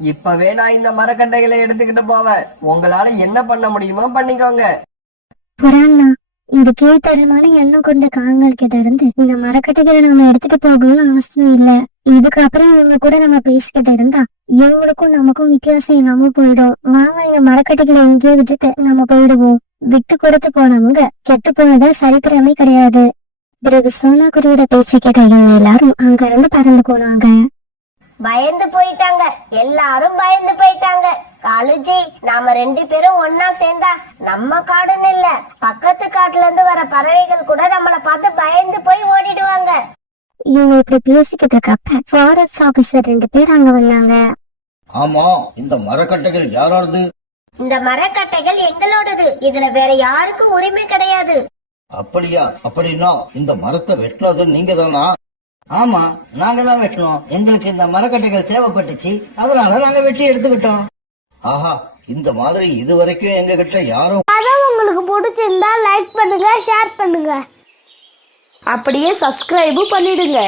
இப்பவே நான் இந்த மரக்கட்டைகளை எடுத்துக்கிட்டு போவேன். உங்களால என்ன பண்ண முடியுமோ பண்ணிக்கோங்க. புறாண்ணா, இந்த கீழ்த்தரமான எண்ணம் கொண்ட காங்கள் கிட்ட இருந்து இந்த மரக்கட்டைகளை நாம எடுத்துட்டு போகணும்னு அவசியம் இல்ல. இதுக்கப்புறம் இவங்க கூட நம்ம பேசிக்கிட்டு இருந்தா இவங்களுக்கும் நமக்கும் வித்தியாசம் இல்லாம போயிடும். வாங்க இந்த மரக்கட்டைகளை எங்கேயோ விட்டுட்டு நம்ம போயிடுவோம். விட்டு கொடுத்து போனவங்க கெட்டு போனதா சரித்திரமே கிடையாது. பிறகு சோனாக்குடியோட பேச்சை கேட்ட இவங்க எல்லாரும் அங்க இருந்து பறந்து போனாங்க. பயந்து போயிட்டாங்க, எல்லாரும் பயந்து போயிட்டாங்க. காலுஜி, நாம 2 பேரும் ஒன்னா சேர்ந்தா நம்ம காடுன்னு இல்ல, பக்கத்து காட்டுல இருந்து வர பறவைகள் கூட நம்மள பார்த்து பயந்து போய் ஓடிடுவாங்க. இவங்க இப்படி பேசிக்கிட்டு இருக்கப்ப ஃபாரஸ்ட் ஆபீசர் 2 பேர் அங்க வந்தாங்க. ஆமா, இந்த மரக்கட்டைகள் யாரோடது? இந்த மரக்கட்டைகள் எங்களோடது, இதுல வேற யாருக்கும் உரிமை கிடையாது. அப்படியா? அப்படின்னா இந்த மரத்தை வெட்டினது நீங்க தானா? ஆமா, நாங்க தான் வெட்டணும். எங்களுக்கு இந்த மரக்கட்டைகள் தேவைப்பட்டுச்சு, அதனால நாங்க வெட்டி எடுத்துக்கிட்டோம். ஆஹா, இந்த மாதிரி இதுவரைக்கும் எங்க கிட்ட யாரும். அதான் உங்களுக்கு பிடிச்சிருந்தா லைக் பண்ணுங்க, ஷேர் பண்ணுங்க, அப்படியே சப்ஸ்கிரைபும் பண்ணிடுங்க.